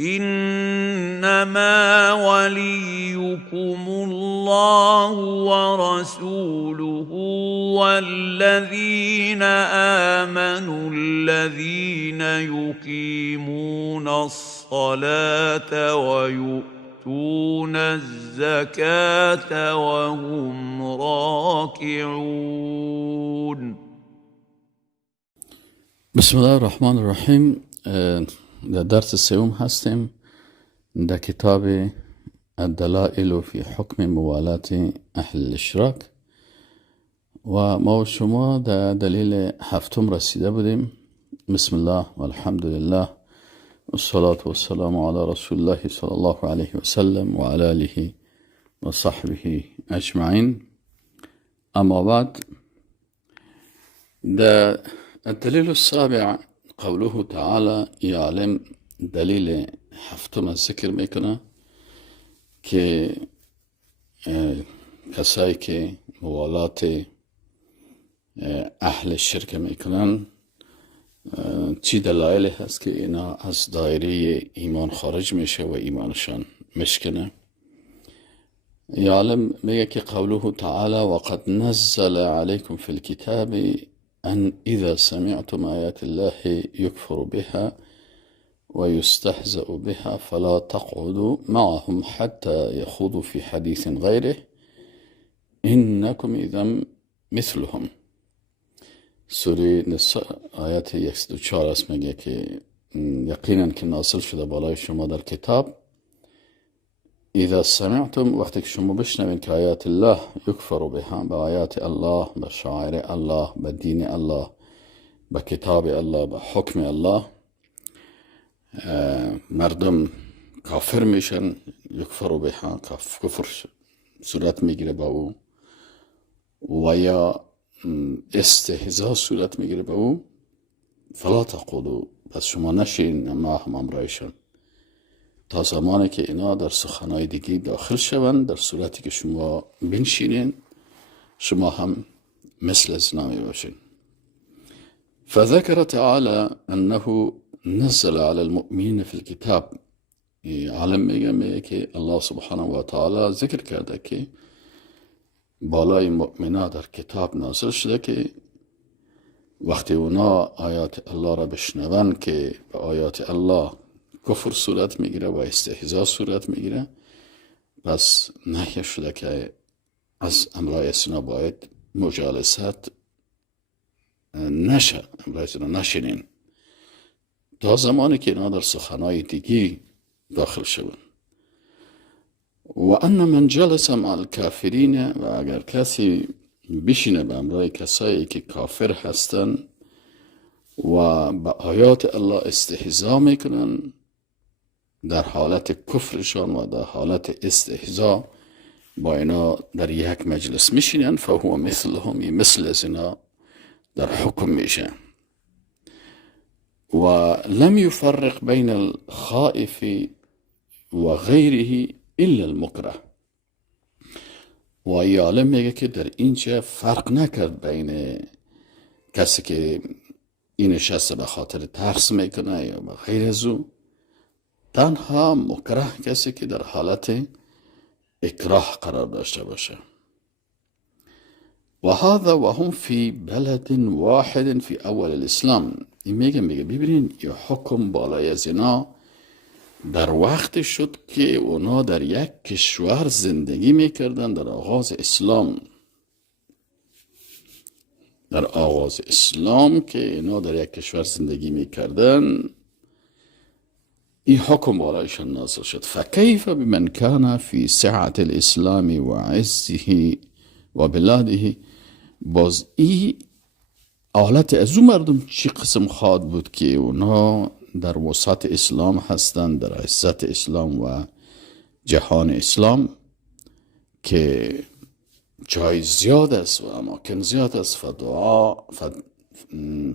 انما وليكم الله ورسوله والذين امنوا الذين يقيمون الصلاه ويؤتون الزكاه وهم راكعون. بسم الله الرحمن الرحیم. در درس سوم هستیم در کتاب الدلائل فی حکم موالات اهل الاشراک و ما و شما در دلیل هفتم رسیده بودیم. بسم الله والحمد لله والصلاة والسلام علی رسول الله صلی الله علیه وسلم و علی آله و صحبه اجمعین. اما بعد، در الدلیل السابع قوله تعالی، یعلم دلیل هفتم ذکر میکنه که کسایی که موالات اهل شرک میکنن چی دلایل هست که اینا از دایره ایمان خارج میشه و ایمانشان مشکنه. یعلم میگه که قوله تعالی وقد نزل علیکم فی الكتاب أن إذا سمعتم آيات الله يكفر بها ويستهزأ بها فلا تقعدوا معهم حتى يخوضوا في حديث غيره إنكم إذا مثلهم. سوره نساء آیت 104 است. میگه که یقینا که نازل شده بالای شما در کتاب، اذا سمعتم، وقتی که شما بشنوین که آیات الله یکفر بها، به آیات الله، به شعائر الله، به دین الله، به کتاب الله، به حکم الله مردم کافر میشن، یکفر بها، کفر صورت میگیره با او و یا استهزاء صورت میگیره با او، فلا تقعدوا، پس شما نشین معهم همراهشان تا زمانی که اینا در سخنهای دیگه داخل شوند، در صورتی که شما بنشینین شما هم مثل از نامی باشین. فذكر تعالى انه نزل على المؤمنين في الكتاب. عالم میگه که الله سبحانه و تعالی ذکر کرده که بالای مؤمنان در کتاب نازل شده که وقتی اونا آیات الله را بشنون که به آیات الله کفر صورت میگیره و استهزاء صورت میگیره، پس نهی شده که از امرای سنا باید مجالست نشه، امرای سنا نشینین تا زمانی که اینا در سخنهای دیگی داخل شون. و ان من جلس مع الکافرین، و اگر کسی بشینه به امرای کسایی که کافر هستن و به آیات الله استهزاء میکنن، در حالت کفرشان و در حالت استهزاء با اینا در یک مجلس میشینن، فهو مثلهم، مثل از اینا در حکم میشه. و لم يفرق بین الخائف و غیره الا المکره. و یعلم میگه که در اینجا فرق نکرد بین کسی که این نشسته به خاطر ترس میکنه یا به غیر از او، تنها مکره کسی که در حالت اکراه قرار داشته باشه. و هذا و هم فی بلد واحد فی اول الاسلام. این میگه ببینین یه حکم بالای از اینا در وقت شد که اونا در یک کشور زندگی میکردن در آغاز اسلام. در آغاز اسلام که اینا در یک کشور زندگی میکردن، این حکم بالایشان نازل شد. فکیف بمن کان فی سعت الاسلام و عزه و بلاده. باز این حالت از اون مردم چی قسم خواهد بود که اونا در وسط اسلام هستند، در عزت اسلام و جهان اسلام که جای زیاد است و اماکن زیاد است.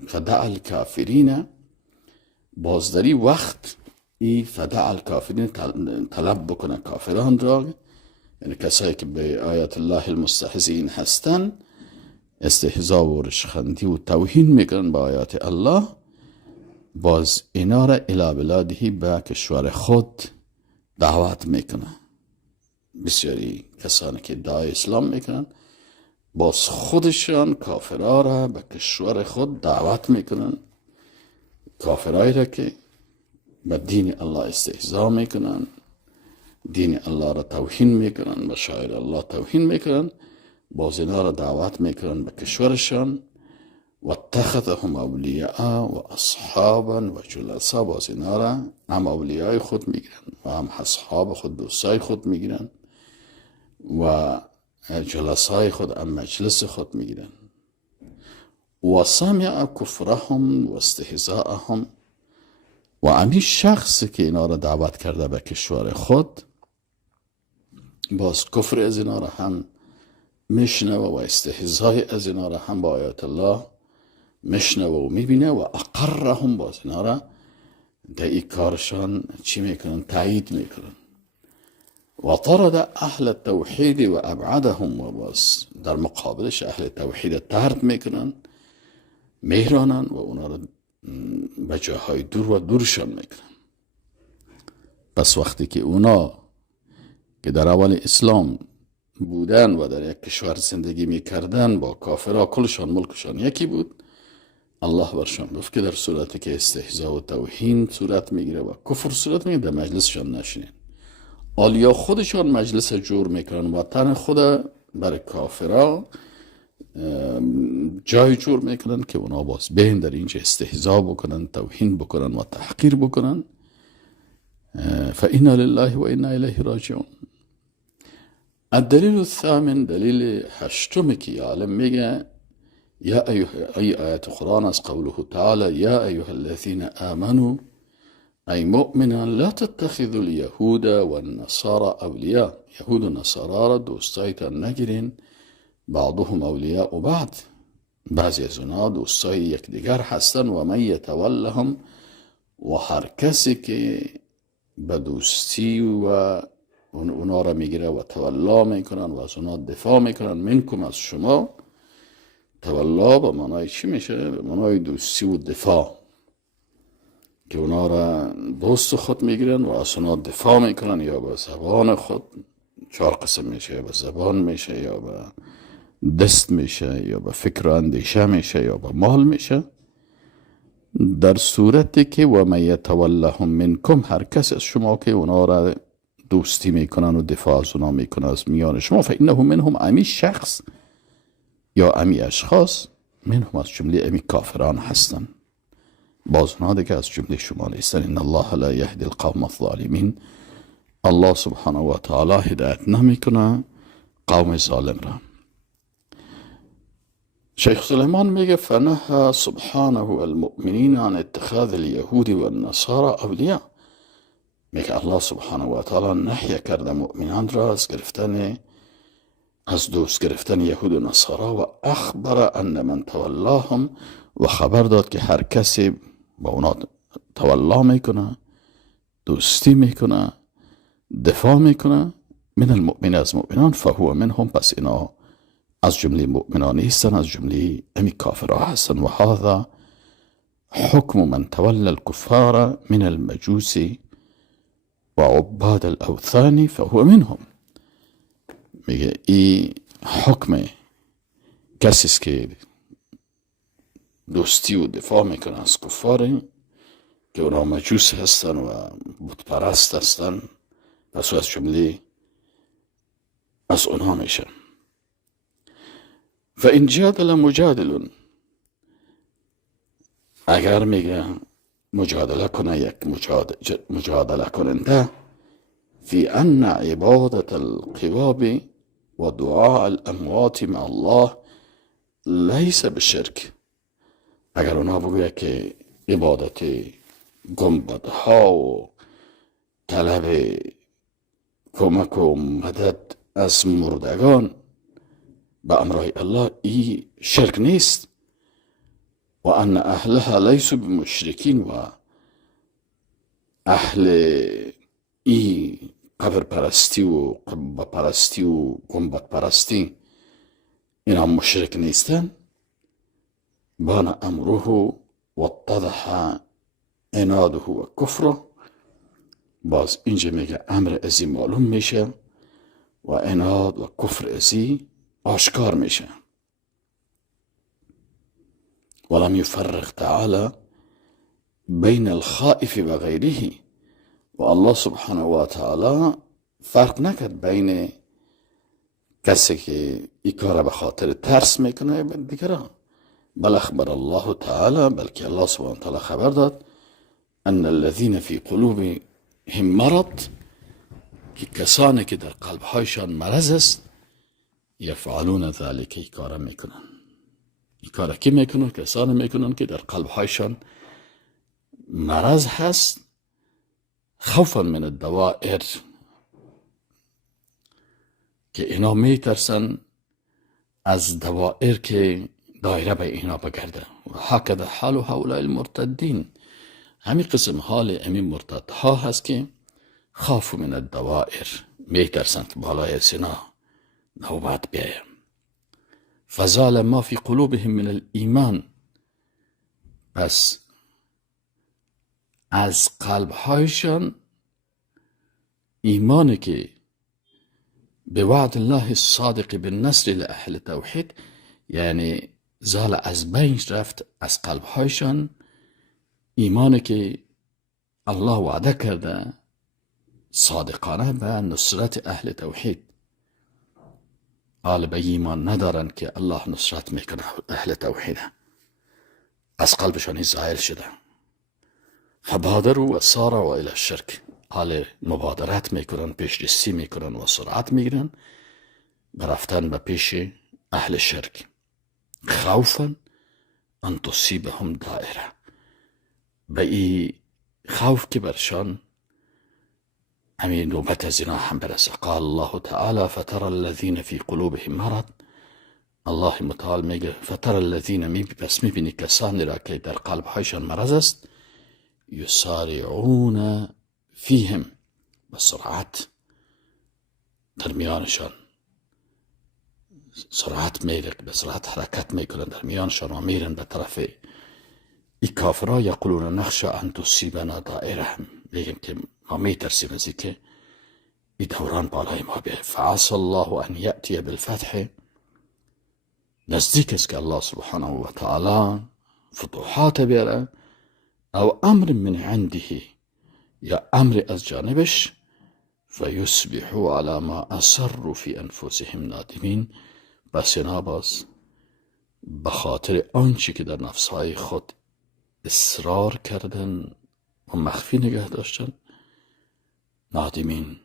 فدع الکافرین، بازداری وقت این فدع الکافرین طلب بکنه کافران را، یعنی کسایی که به آیات الله المستهزئین هستن، استهزاء و رشخندی و توهین میکنن به آیات الله، باز اینا را الی بلادهی به کشور خود دعوت میکنه. بسیاری کسانی که دعای اسلام میکنن باز خودشان کافرها را به کشور خود دعوت میکنن، کافرهایی را که به دین الله استهزا میکنن، دین الله را توهین میکنن، به شاعر الله توهین میکنن، باز اینا را دعوت میکنن به کشورشان. و اتخذهم اولیاء و اصحابا و جلسا، باز اینا را هم اولیای خود میگیرن و هم اصحاب خود، دوستای خود میگیرن و جلسای خود هم مجلس خود میگیرن. و سمع کفرهم و استهزاءهم، و همین شخصی که اینا را دعوت کرده به کشور خود باز کفر از اینا را هم میشنوه و استهزای از اینا را هم با آیات الله میشنوه و میبینه. و اقرهم، باز اینا را در این کارشان چی میکنن؟ تایید میکنن. و طرد اهل توحید و ابعدهم، و باز در مقابلش اهل توحید طرد میکنن، میرانن و اونا را به جاهای دور و دورشان میکنن. پس وقتی که اونا که در اول اسلام بودن و در یک کشور زندگی میکردن با کافرها، کلشان ملکشان یکی بود، الله برشان گفت که در صورتی که استهزا و توهین صورت میگیره و کفر صورت میگیره در مجلسشان نشینین. آلیا خودشان مجلس جور میکنن و تن خود برای کافرها جای جور میکنن که اونا باز بین در اینجا استهزا بکنن، توهین بکنن و تحقیر بکنن. فإنا لله و انا الیه راجعون. الدلیل الثامن، دلیل هشتم که عالم میگه یا ای آیت قرآن از قوله تعالی یا ایها الذین آمنوا، ای مؤمنان لا تتخذوا اليهود و النصارى اولیاء، یهود و نصارا را دوستایتان نگیرین، بعضهم اولیاء و بعض، بعضی از اونا دوستای یکدیگر هستن. و من یتولهم، و هر کسی که به دوستی و اونا را میگیره و تولا میکنن و از اونا دفاع میکنن، منکم، از شما. تولا به معنای چی میشه؟ به معنای دوستی و دفاع، که اونا را دوست خود میگیرن و از اونا دفاع میکنن، یا به زبان خود، 4 قسم میشه، یا به زبان میشه، یا به دست میشه، یا به فکر و اندیشه میشه، یا به مال میشه. در صورتی که و من یتولهم منکم، هر کس از شما که اونا را دوستی میکنن و دفاع از اونا میکنن از میان شما، فانه منهم، امی شخص یا امی اشخاص، منهم از جمله امی کافران هستن، باز اونا دیگه از جمله شما نیستن. ان الله لا یهدی القوم الظالمین، الله سبحانه و تعالی هدایت نمیکنه قوم ظالم را. شیخ سلیمان میگه فنهى سبحانه المؤمنین عن اتخاذ اليهود و النصارى اولیاء، میگه الله سبحانه و تعالی نهی کرده مؤمنان را از دوست گرفتن یهود و نصارا، و اخبر ان من تولاهم، و خبر داد که هر کسی با اونا تولا میکنه، دوستی میکنه، دفاع میکنه، من المؤمن، از مؤمنان، فهو منهم، پس اینا از جمله مؤمنان هستن، از جمله امی کافرها هستن. و هذا حکم من تولی الكفار من المجوس و عباد الاوثان فهو منهم. میگه این حکم کسی که دوستی و دفاع میکنه از کفار که اونا مجوس هستن و بت پرست هستن، پس از جمله از اونها میشن. فان جادل مجادل، اگر میگه مجادله کنه یک مجادله کننده، فی ان عبادت القواب و دعاء الاموات مع الله لیس بشرک، اگر اونا بگوید که عبادت گنبدها و طلب کمک و مدد از مردگان به امرای الله ای شرک نیست، و ان اهلها لیسوا بمشرکین، و اهل ای قبر پرستی و قبه پرستی و گنبد پرستی اینا مشرک نیستن. بان امره و اتضح عناده و کفر. باز اینجا میگه امر ازی معلوم میشه و عناد و کفر ازی آشکار میشه. ولم يفرق تعالى بین الخائف و غیره. و الله سبحانه و تعالی فرق نکرد بین کسی که این کار به خاطر ترس میکنه دیگران. بل اخبر الله تعالی، بلکه الله سبحانه و تعالی خبر داد ان الذين في قلوبهم مرض، که کسانی که در قلبهایشان مرض است، یفعلون ذلك، این کار میکنن. این کار کی میکنن؟ کسانی میکنن که در قلبهایشان مرض هست، خوفا من الدوائر، که اینا میترسن از دوائر که دایره به اینا بگرده. و هکذا حال هؤلاء المرتدین، همین قسم حال همین مرتدها هست که خافوا من الدوائر، میترسن که بالای سنا نوبت بیایم. فزال ما فی قلوبهم من الایمان، پس از قلبهایشان ایمانی که به وعد الله الصادق بالنصر لأهل توحید، یعنی زال از بین رفت از قلبهایشان ایمانی که الله وعده کرده صادقانه به نصرت اهل توحید. حال به ایمان ندارن که الله نصرت میکنه اهل توحید، از قلبشان ظاهر شده. فبادروا و ساروا الى الشرک، حال مبادرت میکنن، پیش دستی میکنن و سرعت میگیرن برفتن به پیش اهل شرک. خوفا ان تصیبهم دائره، به ای خوف که برشان همین نوبت از اینا هم برسه. قال الله تعالی فترى الذين في قلوبهم مرض، الله متعال میگه فترى الذين، پس میبینی کسانی را که در قلبهایشان مرض است، یسارعون فیهم، به سرعت در میانشان سرعت میره، به سرعت حرکت میکنن در میانشان و میرن به طرف این کافرها. یقولون نخشى ان تصیبنا دائره، میگن که ما میترسیم از که این دوران بالای ما بیه. فعسى الله ان یأتی بالفتح، نزدیک است که الله سبحانه و تعالی فتوحات بیاره، او امر من عنده، یا امر از جانبش، فیصبحوا على ما اصروا في انفسهم نادمین، بس اینا باز بخاطر آنچه که در نفسهای خود اصرار کردن و مخفی نگه داشتن، نادمین،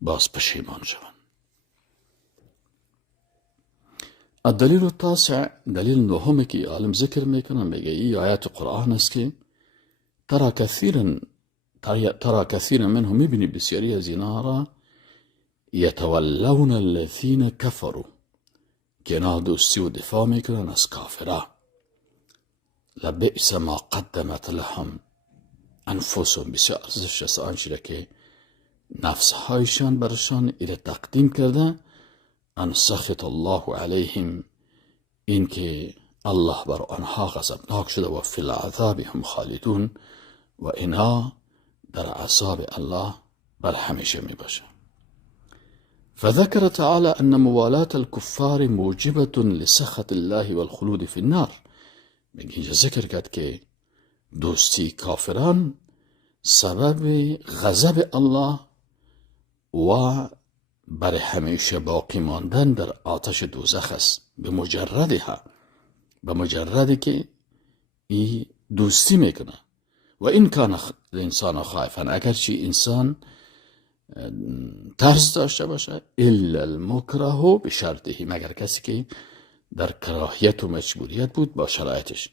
باز پشیمان شوند. الدلیل التاسع، دلیل نهم که عالم ذکر میکنه، میگه این آیات قرآن است که ترى كثيرا منهم، میبینی بسیاری از اینا را یتولون الذین کفروا، که اینا دوستی و دفاع میکنن از کافرها. لبئس ما قدمت لهم انفسهم، بسیار ارزش است آنچه که نفسهایشان برشان ایره تقدیم کرده. ان سخط الله علیهم، این که الله بر آنها غضبناک شده، و فی العذاب هم خالدون، و اینها در عذاب الله بر همیشه می باشه. فذكر تعالى أن موالاة الكفار موجبة لسخط الله والخلود في النار. اینجا ذکر کرد که دوستی کافران سبب غضب الله و بر همیشه باقی ماندن در آتش دوزخ است. به مجردی که این دوستی میکنه. و این کان انسان خائفا، اگرچه انسان ترس داشته باشه، الا المکره بشرطه، مگر کسی که در کراهیت و مجبوریت بود با شرایطش.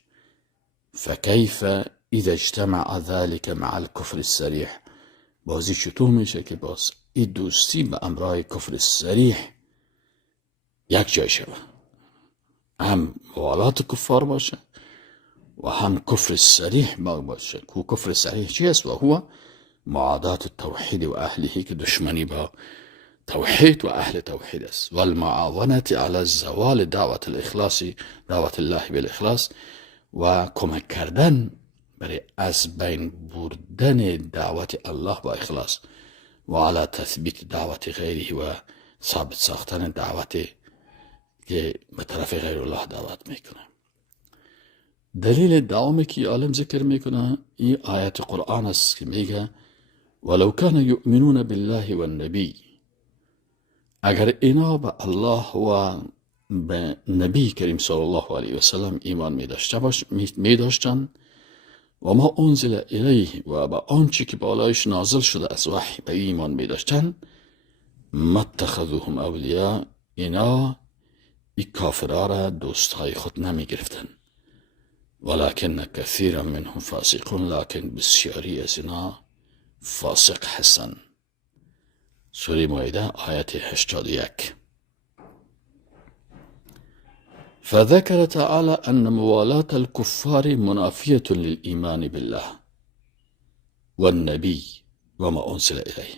فکیف اذا اجتمع ذلك مع الكفر الصریح، بازی چطور میشه که باز این دوستی به امرای کفر صریح یک جای شود، هم موالات کفار باشه و هم کفر صریح باشه. که کفر صریح چی است؟ و هو معادات التوحید و اهله، که دشمنی با توحید و اهل توحید است. والمعاونة على زوال دعوت الاخلاص، دعوت الله بالاخلاص، و کمک کردن برای از بین بردن دعوت الله با اخلاص و علی تثبیت دعوت غیره و ثابت ساختن دعوت که به طرف غیر الله دعوت میکنه. دلیل دومی که عالم ذکر میکنه این آیت قرآن است که میگه ولو کان یؤمنون بالله و النبی، اگر اینا به الله و به نبی کریم صلی الله علیه و سلم ایمان میداشتن و ما انزل الیه و به آنچه که بالایش نازل شده از وحی به ایمان میداشتن، متخذوهم اولیاء، اینا این کافرها را دوستهای خود نمی گرفتن. ولکن کثیرا منهم فاسقون، لکن بسیاری از اینا فاسق هستن. سوره مائده آیت 81. فذكر تعالى أن موالاة الكفار منافية للإيمان بالله والنبي وما أنزل إليه.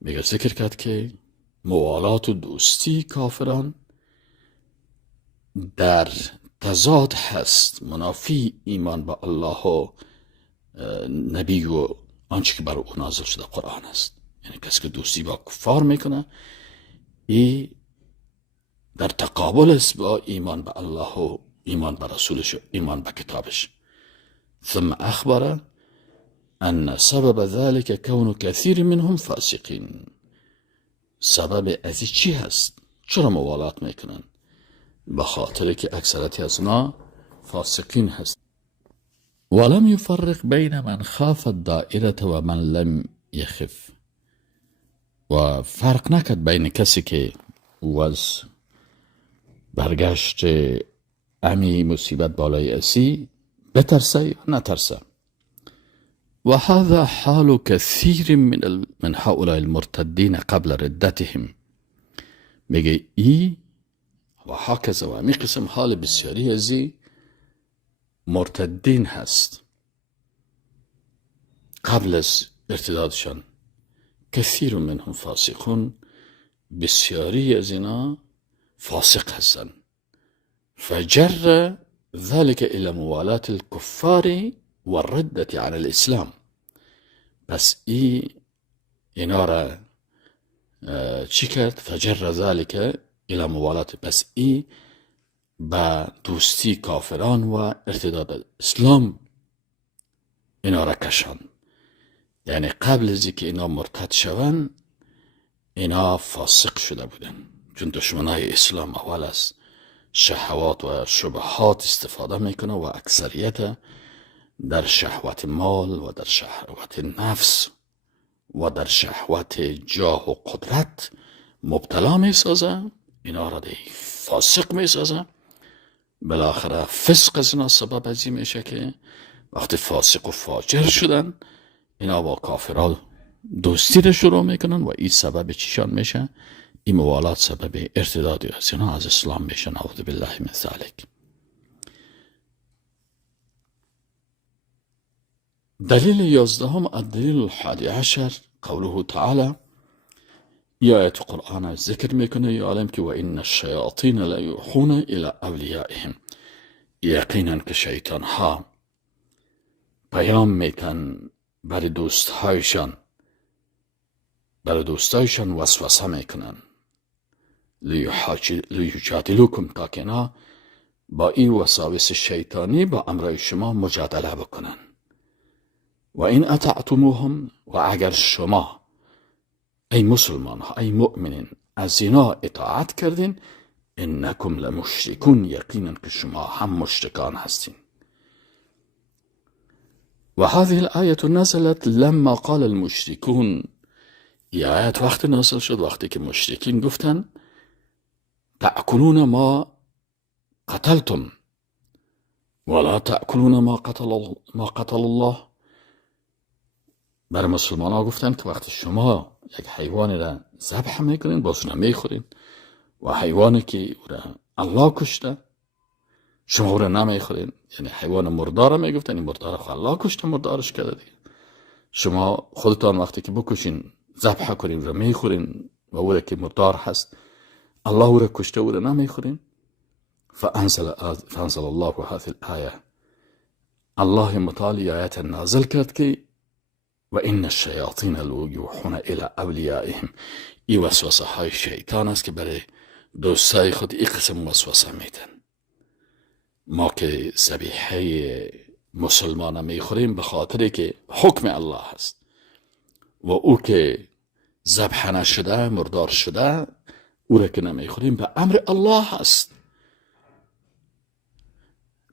میگه ذکر کرد که موالات و دوستی کافران در تضاد هست، منافی ایمان با الله و نبی و آنچه که بر او نازل شده قرآن است. یعنی کسی که دوستی با کفار میکنه ای در تقابل است با ایمان به الله و ایمان به رسولش و ایمان به کتابش. ثم اخبر ان سبب ذلك كون كثير منهم فاسقين. سبب از چی هست؟ چرا موالات میکنن؟ به خاطر که اکثرتی از اونا فاسقین هست. ولم يفرق بین من خاف الدائره و من لم يخف. و فرق نکرد بین کسی که از برگشت امی مصیبت بالای اسی بترسه یا نترسه. و هذا حال كثير من هؤلاء المرتدين قبل ردتهم. میگه ای و هكذا و همی قسم حال بسیاری ازی مرتدین هست قبل از ارتدادشان. كثير منهم فاسقون، بسیاری از اینا فاسق هستن. فجر ذلك الى موالات الكفار والردة عن الاسلام. بس اینا را چی کرد؟ فجر ذلك الى موالات، پس با دوستی کافران و ارتداد اسلام اینا را کشان. یعنی قبل از اینکه اینا مرتد شوند اینا فاسق شده بودن، چون دشمنای اسلام اول از شهوات و شبهات استفاده میکنه و اکثریت در شهوت مال و در شهوت نفس و در شهوت جاه و قدرت مبتلا میسازه. اینا را دی فاسق میسازه. بالاخره فسق از اینا سبب ازی میشه که وقتی فاسق و فاجر شدن اینا با کافران دوستی را شروع میکنن و این سبب چیشان میشه؟ این موالات سبب ارتدادی از اینا از اسلام میشه. نعوذ بالله من ذلک. دلیل 11 الدلیل الحادی عشر قوله تعالی. ای آیت قرآن ذکر میکنه یا عالم که و این الشیاطین لیوحون الی اولیائهم. یقینا که شیطان ها پیام میتن برای دوستایشان وسوسه میکنن. لیجادلوکم، تا که اینا با این وساوس شیطانی با امرای شما مجادله بکنن. و این اطعتموهم، و اگر شما ای مسلمان ها ای مؤمنین از اینا اطاعت کردین، انکم لمشرکون، یقینا که شما هم مشرکان هستین. و هذه الآیه نزلت لما قال المشركون. این آیت وقت نازل شد وقتی که مشرکین گفتن تأکلون ما قتلتم ولا تأکلون ما قتل الله. برای مسلمان ها گفتن که وقتی شما یک حیوانی را ذبح میکنین باز نمیخورین و حیوانی که او را الله کشته شما او را نمیخورین. یعنی حیوان مردار میگفتن این مردار خود الله کشته مردارش کرده دیگه. شما خودتان وقتی که بکشین ذبح کنین و میخورین و او را که مردار هست الله او را کشته او را نمیخورین. فانزل الله هذه الآیه. الله متعال آیت نازل کرد که و این الشیاطین لیوحون الی اولیائهم. این وسوسه های شیطان است که برای دوستای خود این قسم وسوسه میدن. ما که ذبیحه مسلمان میخوریم به خاطر که حکم الله هست و او که ذبح نشده مردار شده او را که نمیخوریم به امر الله هست.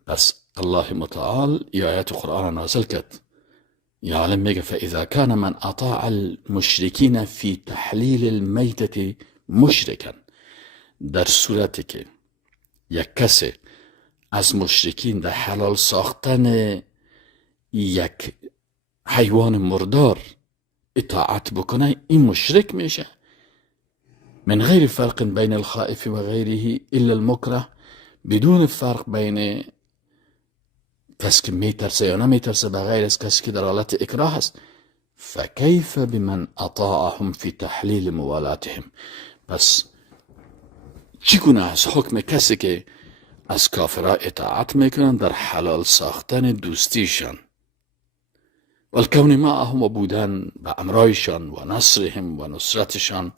پس الله متعال ای آیت قرآن نازل کرد. یا عالم میگه فاذا كان من اطاع المشرکین فی تحلیل المیتة مشرکا، در صورتی که یک کسی از مشرکین در حلال ساختن یک حیوان مردار اطاعت بکنه، این مشرک میشه. من غیر فرق بین الخائف و غیره الا المکره، بدون فرق بین کسی که میترسه یا نمیترسه بغیر از کسی که در حالت اکراه است. فکیف بمن اطاعهم فی تحلیل موالاتهم، پس چگونه از حکم کسی که از کافرها اطاعت میکنن در حلال ساختن دوستیشان و الکون معهم و بودن به امرایشان و نصرهم و نصرتشان،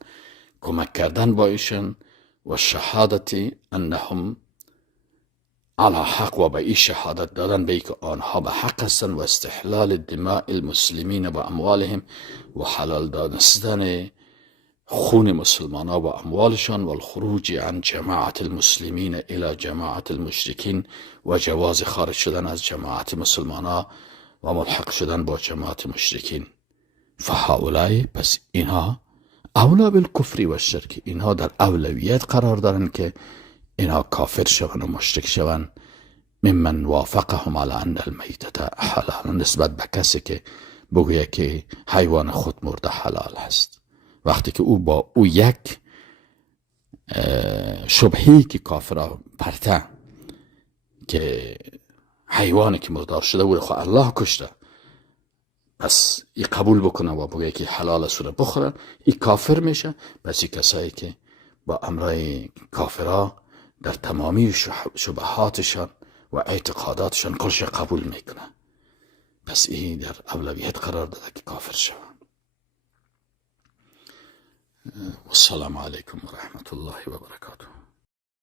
کمک کردن با ایشان و شهادتی انهم علی حق و به این شهادت دادن به که آنها به حق هستند و استحلال دماء المسلمین و اموالهم و حلال دانستن خون مسلمان ها و اموالشان و الخروج عن جماعت المسلمین الى جماعت المشرکین و جواز خارج شدن از جماعت مسلمان ها و ملحق شدن با جماعت مشرکین. فهؤلاء، پس اینها اولا بالکفر و شرک، اینها در اولویت قرار دارن که اینها کافر شون و مشرک شون. ممن وافقهم على ان المیتة حلال، نسبت به کسی که بگویه که حیوان خود مرده حلال هست، وقتی که او با او یک شبهی که کافرها پرته که حیوانی که مردار شده بود خود الله کشته، پس ای قبول بکنه و بگه که حلال است و بخوره، ای کافر میشه. پس ای کسایی که با امرای کافرها در تمامی شبهاتشان و اعتقاداتشان کلش قبول میکنه، پس ای در اولویت قرار داده که کافر شوند. والسلام علیکم و رحمت الله و برکاته.